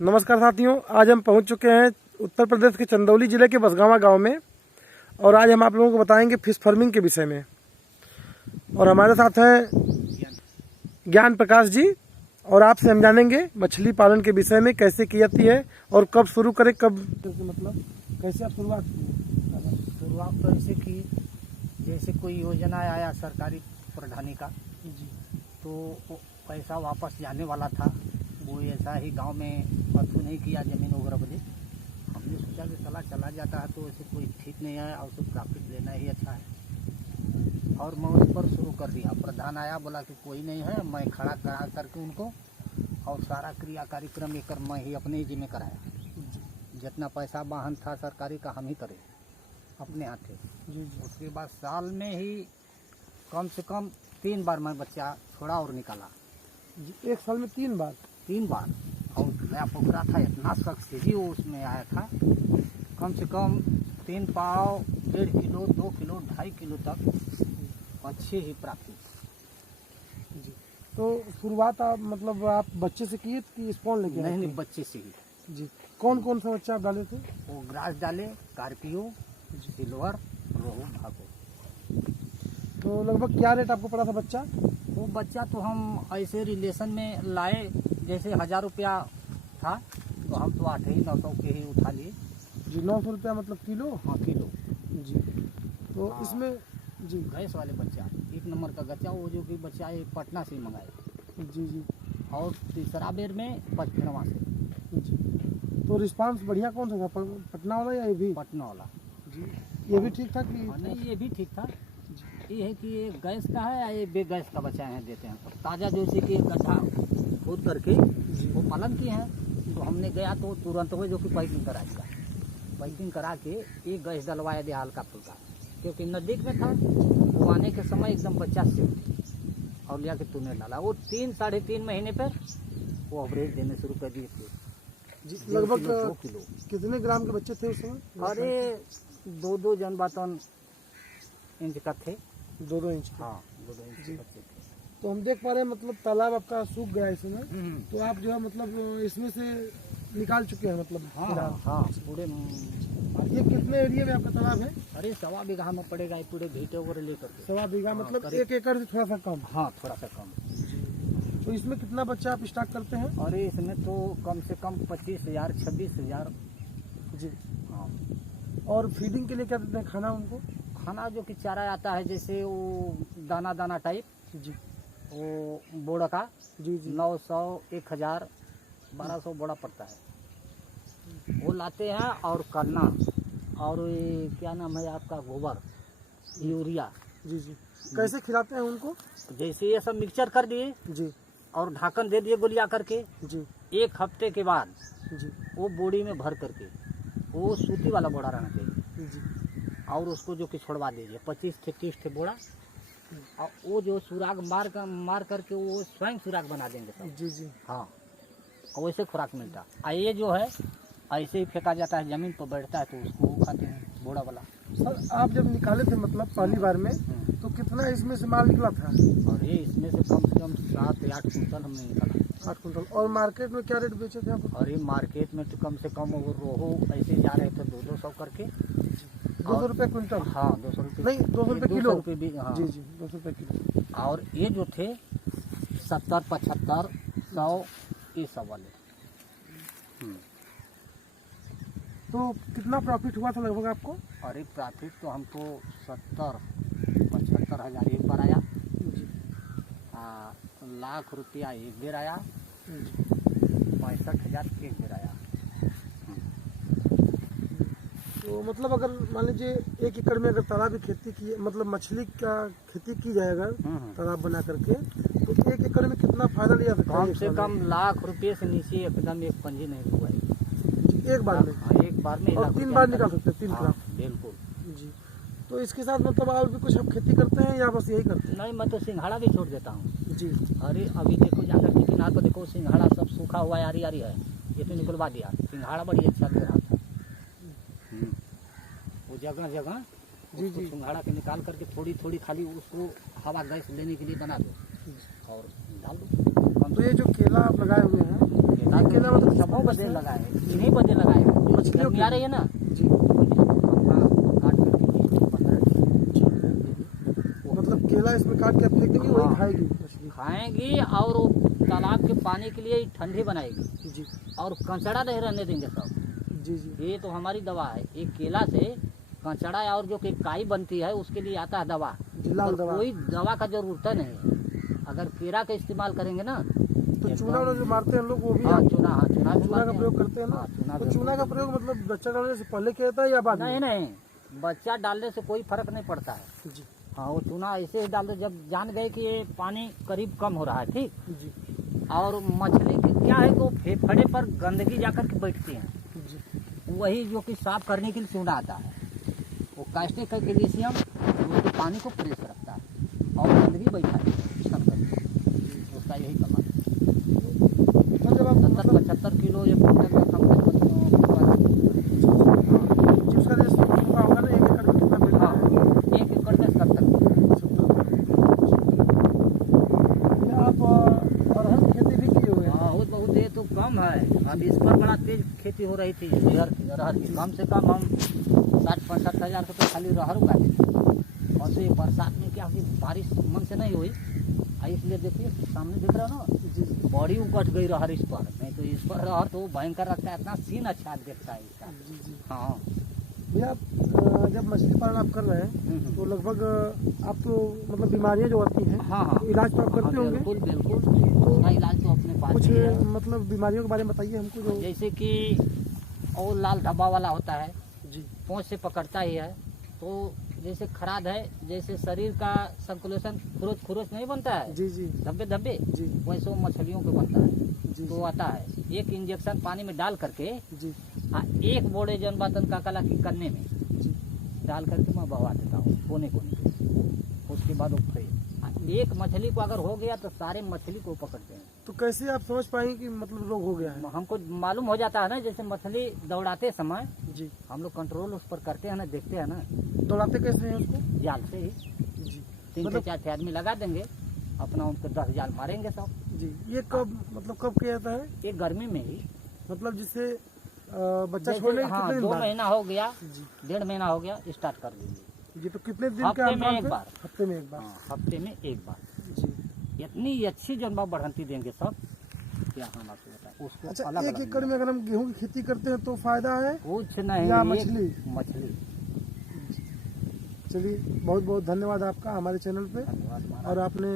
नमस्कार साथियों, आज हम पहुंच चुके हैं उत्तर प्रदेश के चंदौली जिले के बसगावा गांव में। और आज हम आप लोगों को बताएंगे फिश फार्मिंग के विषय में। और हमारे साथ हैं ज्ञान प्रकाश जी, और आपसे हम जानेंगे मछली पालन के विषय में, कैसे की जाती है और कब शुरू करें, कब मतलब कैसे आप शुरुआत की। शुरुआत तो ऐसे की जैसे कोई योजना आया सरकारी प्रधानी का जी, तो वो पैसा वापस जाने वाला था। वो ऐसा ही गांव में पशु नहीं किया जमीन वगैरह बदे। हमने सोचा कि चला जाता है तो ऐसे कोई ठीक नहीं है और उससे प्रॉफिट लेना ही अच्छा है। और मैं उस पर शुरू कर दिया। प्रधान आया, बोला कि कोई नहीं है, मैं खड़ा करा करके उनको और सारा क्रिया कार्यक्रम लेकर मैं ही अपने ही जिम्मे कराया। जितना पैसा वाहन था सरकारी का हम ही करे अपने हाथे। जी जी। उसके बाद साल में ही कम से कम 3 बार मैं बच्चा छोड़ा और निकाला। जी, एक साल में 3 बार। 3 बार। और नया पोखरा था, इतना सक्सेसफुल वो उसमें आया था। कम से कम 3 पाव 1.5 किलो 2 किलो 2.5 किलो तक अच्छे ही प्राप्ति। जी, तो शुरुआत आप मतलब आप बच्चे से किए कि स्पॉन लेके आए थे? नहीं, बच्चे से ही। जी, कौन कौन सा बच्चा आप डाले थे? वो ग्रास डाले, कार्पियो, सिल्वर, रोहू, भागो। तो लगभग क्या रेट आपको पड़ा था बच्चा? वो बच्चा तो हम ऐसे रिलेशन में लाए, जैसे 1000 रुपया था तो हम तो 800-900 के ही उठा लिए। जी, 900 रुपया मतलब किलो? हाँ, किलो। जी, तो हाँ। इसमें जी गैस वाले बच्चा 1 नंबर का बच्चा, वो जो कि बच्चा ये पटना से ही मंगाए। जी जी और तीसरा बेर में पचनवा से। जी। तो रिस्पांस बढ़िया कौन सा था, पटना वाला या ये भी? पटना वाला। जी, ये भी ठीक था कि? हाँ, नहीं, ये भी ठीक था। ये है कि ये गैस का है या ये बेगैस का बच्चा है देते हैं। ताज़ा जैसे कि एक गड्ढा खोद करके वो पालन किए हैं। तो हमने गया तो तुरंत वो जो कि पैकिंग करा दिया। पैकिंग करा के एक गैस डलवाया दिया हल्का फुल्का, क्योंकि नज़दीक में था। वो आने के समय एकदम बच्चा से और लिया के तूने डाला। वो 3-3.5 महीने पर वो एवरेज देने शुरू कर दिए थे। जी, लगभग 2 किलो। कितने ग्राम के बच्चे थे उस समय? अरे 2-2 जन बातन इंच का थे। 2-2 इंच के। हाँ, 2-2 इंच के बच्चे थे। तो हम देख पा रहे हैं मतलब तालाब आपका सूख गया है इसमें, तो आप जो है मतलब इसमें से निकाल चुके हैं मतलब हाँ फिलहाल। हाँ, पूरे। ये कितने एरिया में आपका तालाब है? अरे 1.25 बीघा में पड़ेगा ये पूरे भीटे वगैरह लेकर के। 1.25 बीघा, हाँ, मतलब करीब। 1 एकड़ से थोड़ा सा कम। हाँ, थोड़ा सा कम। तो इसमें कितना बच्चा आप स्टार्ट करते हैं? अरे इसमें तो कम से कम 25,000 26,000। जी। हाँ। और फीडिंग के लिए क्या देते हैं खाना उनको? खाना जो कि चारा आता है, जैसे वो दाना टाइप, जी वो बोड़ा का जी जी 900 1000 1200 बोड़ा पड़ता है। वो लाते हैं और करना। और ये क्या नाम है आपका, गोबर, यूरिया। जी जी। कैसे खिलाते हैं उनको? जैसे ये सब मिक्सचर कर दिए जी और ढक्कन दे दिए गोलिया करके। जी 1 हफ्ते के बाद जी वो बोरी में भर करके, वो सूती वाला बोरा रहना चाहिए, जी और उसको जो कि छोड़वा दीजिए 25 से 30 थे बोरा। और वो जो सुराग मार करके वो स्वयं सुराग बना देंगे सब। जी जी। हाँ, और वैसे खुराक मिलता है। ये जो है ऐसे ही फेंका जाता है, जमीन पर बैठता है तो उसको वो खाते हैं बोरा वाला। सर, आप जब निकाले थे मतलब पहली बार में, तो कितना इसमें से माल निकला था? और ये इसमें से कम 7 या 8 कुंटल हमने निकाला। 8 कुंटल। और मार्केट में क्या रेट बेचे थे आप? और ये मार्केट में तो कम से कम वो रोहू ऐसे जा रहे थे 200 करके। 200 रुपये क्विंटल? हाँ, 200 रुपये। नहीं, 200 रुपये किलो। 200 रुपये भी। हाँ। जी जी, 200 रुपये किलो। और ये जो थे 70 75 100 ये सब वाले। तो कितना प्रॉफिट हुआ था लगभग आपको? अरे प्रॉफिट तो हमको 70-75 हज़ार एक बार आया। लाख रुपया एक बेर आया। 65,000 एक बेर आया। तो मतलब अगर मान लीजिए 1 एकड़ में अगर तालाब की खेती की, मतलब मछली का खेती की जाए अगर तालाब बना करके, तो 1 एकड़ में कितना फायदा लिया सकता है? कम से कम लाख रुपये से नीचे एकदम एक पंजी नहीं हुआ है। एक बार में? हाँ, एक बार में। और 3 बार निकाल सकते हैं, 3 हाँ, क्रॉप? बिल्कुल। जी। तो इसके साथ मतलब और भी कुछ आप खेती करते हैं या बस यही करते नहीं, मैं तो सिंघाड़ा भी छोड़ देता हूँ। हैं? जी अरे अभी देखो जाकर के किनार पर देखो, सिंघाड़ा सब सूखा हुआ यारी है। ये तो निकलवा दिया। सिंघाड़ा बड़ी अच्छा दे रहा था। वो जगह जगह जी जी सिंघाड़ा के निकाल करके थोड़ी थोड़ी खाली उसको हवा गैस लेने के लिए बना दो और डाल दो। तो ये जो केला आप लगाए हुए हैं, केला ये केला मतलब सबों बदे लगाए हैं, इन्हीं बदे लगाए हैं। जो मछलियों गर्मी के आ रही है ना, जी, अपना काट करके 15 मतलब केला इसमें काट के आप फेंक देंगे, वही हाँ। खाएगी मछली। खाएंगी और वो तालाब के पानी के लिए ठंडी बनाएगी जी और कंचड़ा नहीं रहने देंगे सब। जी जी ये तो हमारी दवा है। एक केला से कंचड़ा और जो कि काई बनती है उसके लिए आता है दवा। जी, लाल और दवा। कोई दवा का जरूरत नहीं है। अगर केरा का इस्तेमाल करेंगे ना तो चूना वाला जो मारते हैं लोग वो भी हाँ आप चूना, हाँ चूना भी चूना मारते का हैं। प्रयोग करते हैं ना? हाँ, चूना तो भी चूना का प्रयोग मतलब बच्चा डालने से पहले किया जाता है या बाद नहीं में? नहीं, बच्चा डालने से कोई फर्क नहीं पड़ता है। जी हाँ वो चूना ऐसे ही डाल दो जब जान गए कि ये पानी करीब कम हो रहा है, ठीक। जी और मछली की क्या है कि वो फेफड़े पर गंदगी जाकर के बैठती है, जी वही जो कि साफ करने के लिए चूना आता है। वो कास्टिक का कैल्शियम उसके पानी को फ्रेश रखता है और गंदगी बैठाती है छन करके। उसका यही कमाल है। तो जब आप 70-75 किलो या क्विंटल का कम से कम जी, उसका जैसे हुआ होगा ना 1 एकड़ में कितना मिल रहा हाँ, है? 1 एकड़ में 70। आप अरहर की खेती भी किए हुए हैं? हाँ बहुत ये तो कम है। अब इस पर बड़ा तेज खेती हो रही थी अरहर की। कम से कम हम 60-65 हज़ार रुपये खाली अरहर उगाते थे। और से बरसात में क्या हुई, बारिश मन से नहीं हुई, इसलिए देखिए सामने दिख रहा है ना, जी बॉडी उकट गई रहर इस पर। नहीं तो इस पर रहर तो भयंकर रखता है, इतना सीन अच्छा देखता है इसका। जी जी। हाँ भैया जब मछली पालन आप कर रहे हैं तो लगभग आप तो मतलब बीमारियां जो आती हैं हाँ हाँ इलाज तो आप करते हाँ, होंगे? बिल्कुल बिल्कुल। उसका इलाज तो अपने पास कुछ ही है। मतलब बीमारियों के बारे में बताइए हमको जो। जैसे कि और लाल धब्बा वाला होता है, जी पहुँच से पकड़ता ही है। तो जैसे खराद है, जैसे शरीर का सर्कुलेशन खुरोच खुरोच नहीं बनता है, जी जी धब्बे धब्बे, जी वैसे वो मछलियों को बनता है। जी तो आता है एक इंजेक्शन पानी में डाल करके, जी एक बोड़े जन बातन का कला की करने में जी डाल करके मैं बहवा देता हूँ कोने कोने। उसके बाद वो फिर एक मछली को अगर हो गया तो सारे मछली को पकड़ते हैं। तो कैसे आप समझ पाएंगे कि मतलब रोग हो गया है? हमको मालूम हो जाता है ना, जैसे मछली दौड़ाते समय जी हम लोग कंट्रोल उस पर करते हैं ना, देखते हैं ना, दौड़ाते कैसे हैं उसको? जाल से ही जी 3 मतलब- से 4 आदमी लगा देंगे, अपना उनको 10 जाल मारेंगे सब। जी ये कब मतलब कब किया जाता है? ये गर्मी में ही मतलब जिससे बच्चा जैसे, छोड़ने के हाँ, कितने दिन 2 बाद? महीना हो गया, जी 1.5 महीना हो गया, स्टार्ट कर दीजिए। जी तो कितने दिन के हफ्ते में अंतराल एक पे? बार। हफ्ते में एक बार। हाँ, हफ्ते में एक बार। जी इतनी अच्छी जनबा बढ़ंती देंगे सब, क्या हम आपको बताएं। उसको अच्छा, अलग 1 एकड़ में अगर हम गेहूं की खेती करते हैं तो फायदा है? कुछ नहीं, या एक मछली? चलिए बहुत बहुत धन्यवाद आपका हमारे चैनल पे, धन्यवाद। और आपने